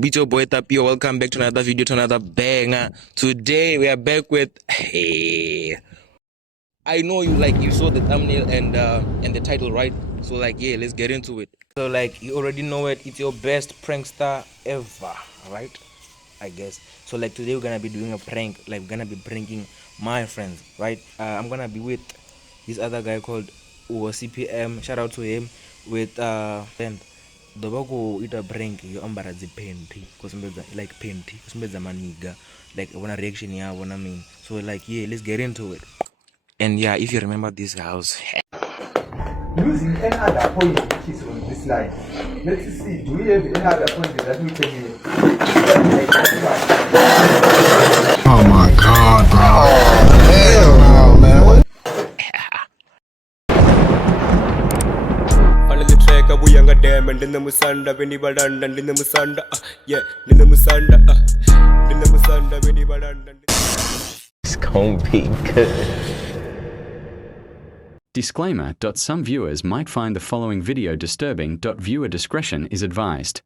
Beat your boy Tapio. Welcome back to another video, to another banger. Today we are back with I know you saw the thumbnail and the title, right? So like yeah, let's get into it. So like you already know it, it's your best prankster ever, right? I guess. So like today we're gonna be doing a prank, like we're gonna be pranking my friends, right? I'm gonna be with this other guy called CPM, shout out to him, with and the bako ita prank yo ambara dzi panty kusumbedza like panty kusumbedza maniga like wanna reaction ya wanna mean. So like yeah, let's get into it. And yeah, if you remember this house, using any other point which is on this line. Let's see, do we have any other point that we can oh my god, bro. Oh, hell no, man. Finally track up we younger damn and in the musanda when he badanda and in the musanda yeah in the musanda in the musanda when he badanda. it's gonna be good. Disclaimer. Some viewers might find the following video disturbing. Viewer discretion is advised.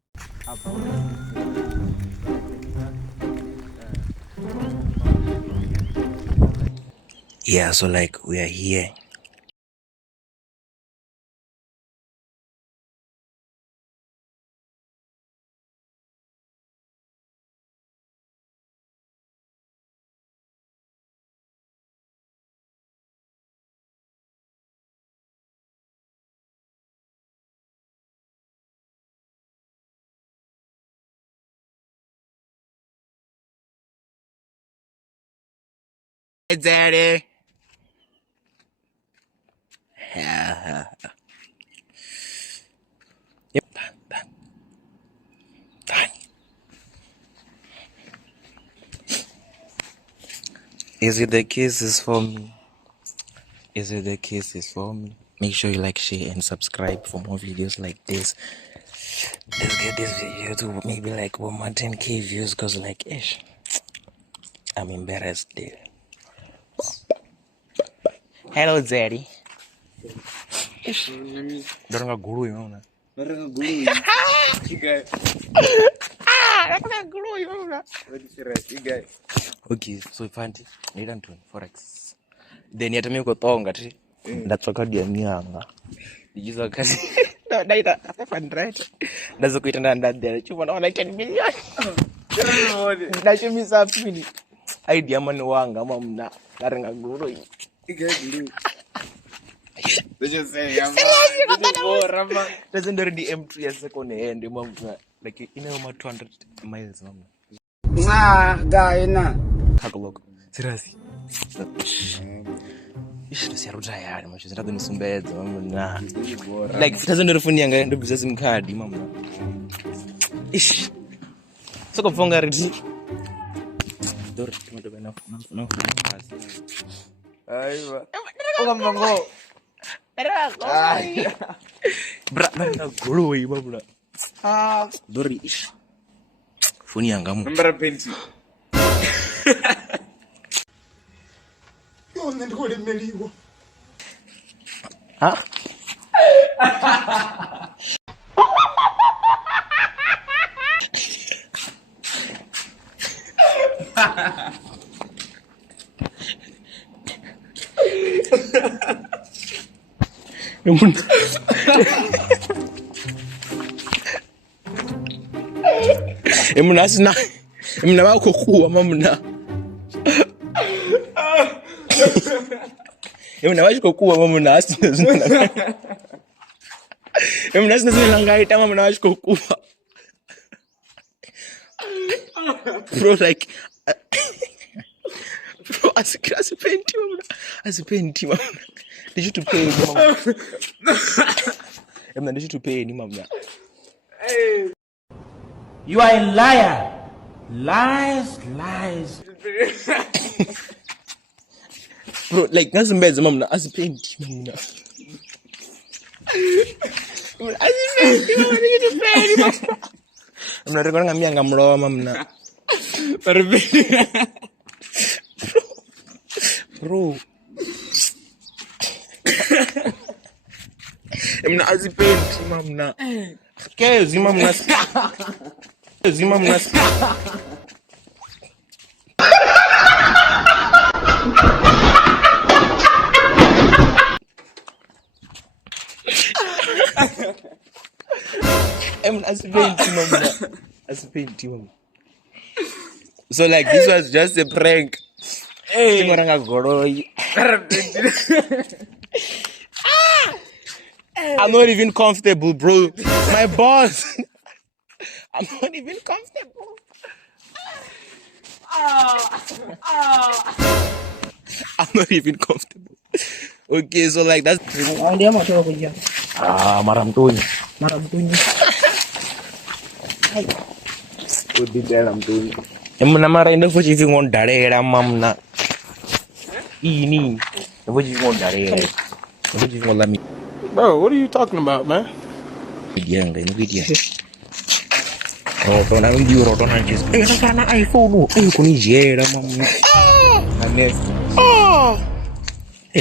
Yeah, so like we are here. Hey, Daddy. Yep. Done. Is it the kisses for me? Is it the kisses for me? Make sure you like, share, and subscribe for more videos like this. Let's get this video to maybe like 110k views, cause like ish, I'm embarrassed there. Hello, Daddy. Ish. Dorang guru ya mana? Orang gulu guys Guru ya mana? very serious guys. Okay, so fanti nida ntoni forex. Then yatamia uko tonga ti. Ndatsoka dia mianga. Digiza kazi. Naita 500. Ndazo kuita ndanda chuma naona 10 million. Ndashimisa pini. Idea mani wanga mamna. Larenga guru. Guys they just say doesn't already DM2 ya second hand mamna. Like ina 200 miles mamna. guy na Kakaloko. Seriously. Ish nasiyaruta yani macho zitaka nisumbedza mamna. Like fitazondo rifuni yanga ndo business card mamna. Ish. Soko fonga ridi. Dor tumedo bena no. aiwa okambango Bra na gloi mamna. Dori ish. Funi yanga mu. ambara panty yo ndikole meliwa Ha? Emuna asina. Emuna bakokuwa mamuna. Emuna bachikokuwa mamuna asina. Emuna asina zinangaita mamuna bachikokuwa. Bro like bro as painti mamuna. As painti mamuna. Did you to pay mamuna? Emuna did you to pay ni mamuna? hey you are a liar. Lies. Bro, like ngazimbeza mamna asipendi mamna. Asipendi mamna. Mamna rekona ngamia ngamlowa mamna. Bro. Mamna asipendi mamna. Kezi mamna. Zima mnas. So like this was just a prank. Hey. I'm not even comfortable, bro. My boss. I'm not even comfortable. I'm not even comfortable. Okay, so like that's maram tunya. Emna mara inde fo chifi ngon dare era mamna. Ini. Fo chifi ngon dare era. Fo chifi ngon lami. Bro, what are you talking about, man? Video ngai ni video. Oh, to na ndi ro to na jis. Kana iPhone. Kuni jera mamna. Ane.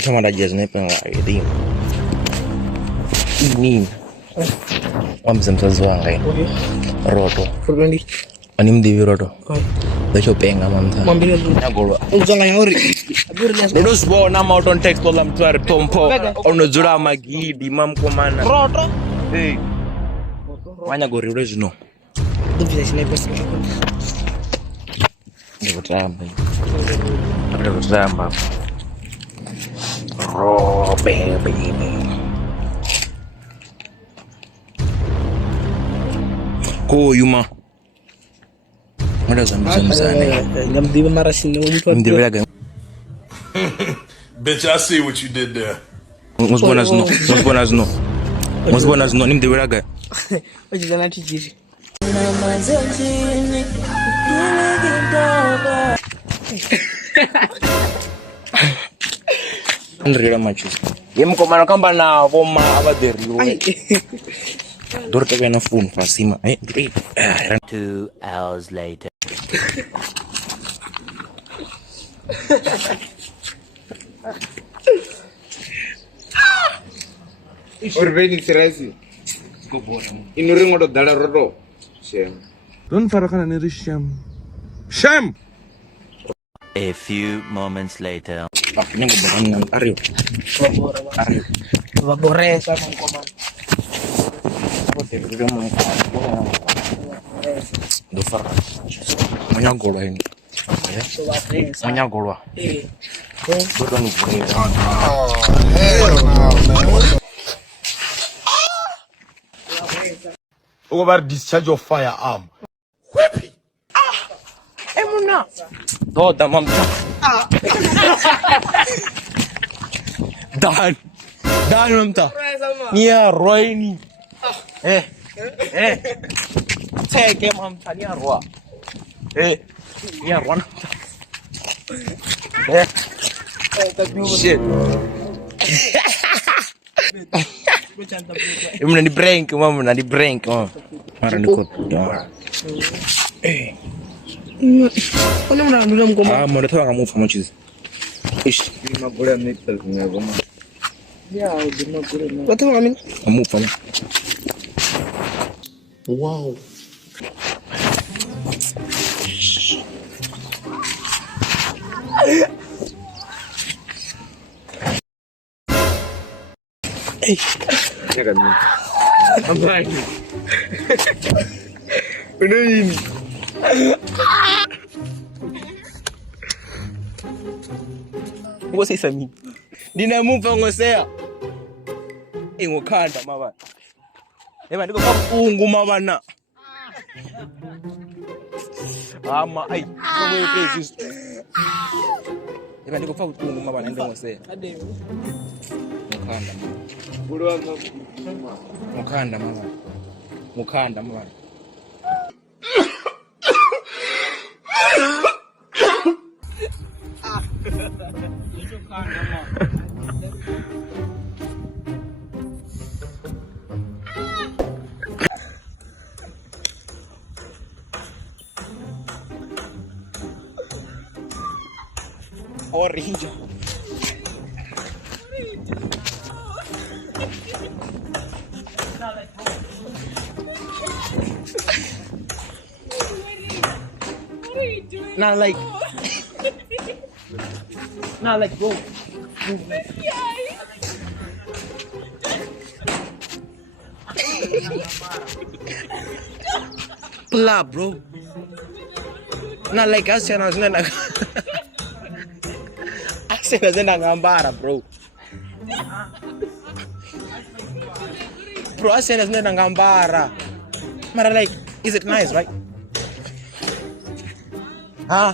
Kama da jazz ne penga idi. Ini. Wamzamzazi wangai. Roto. Forgendi. Ani mdivi roto. Dacho penga mamta. Mambile lu. Nyagolwa. Uzanga yori. Rodo sbo na mauton text ola mtwari tompo. Ono zura magidi mamkomana. Roto. Hey. Wanya gori original. Duvisa sniper. Ndiko tramba. Ndiko tramba. Oh, baby. Ko yuma. Mada zamzamzane. Ngamdibe marasini umutwa. Mdibe Bitch, I see what you did there. Musbonas no. Nimdibe raga. Ojizana tijiri. Ndrira machus. Yemkomana kamba na voma abaderiwe. Dorte kana phone pasima. 2 hours later. Orveni serasi. Inuringo do dala rodo. Shame. Don't farakana ni sham. Sham. A few moments later. Nengo bakan Aryo. Vabore sa mangkoman. Do fara. Manyagolwa ini. Manyagolwa. Dodo ni bure. Hell no, man. Over discharge your firearm. Emuna. Do da mamta. Dan mamta. Nia roini. Take mamta nia roa. Nia roa. Shit. Emuna di prank, mama di prank. Mara ndiko. Ona mnandu mngoma. Mwana tawa kamufa machizi. Ish. Magula metal ngoma. Ya, udimagure na. Watu ngamin? Kamufa. Wow. Chega mimi. Ambai. Unaini. Ngose sami. Ndinamuva ngosea. Ingokanda mabana. Eba ndiko kabuhlungu mabana. Ama ai, kowe phezulu. Eba ndiko kabuhlungu mabana ndo ngosea. Mukhanda. Mukhanda mabana. Mukhanda mabana. Orange. Nah, like. Nah, like, bro. Pull up, bro. Nah, like, I said, I was not. I said, I was not gambara, bro. Bro, I said, I was not gambara. But like, is it nice, right? Huh?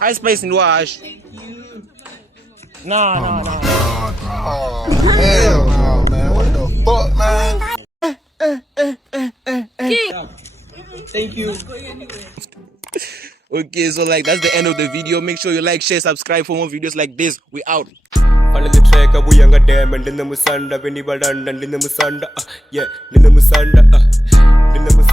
Ice spice and wash. No. Oh, hell no, man. What the fuck, man? Thank you. Okay, so like that's the end of the video. Make sure you like, share, subscribe for more videos like this. We out. Follow the track of we younger diamond in the musanda, Vinny Badanda, in the musanda, yeah, in the musanda.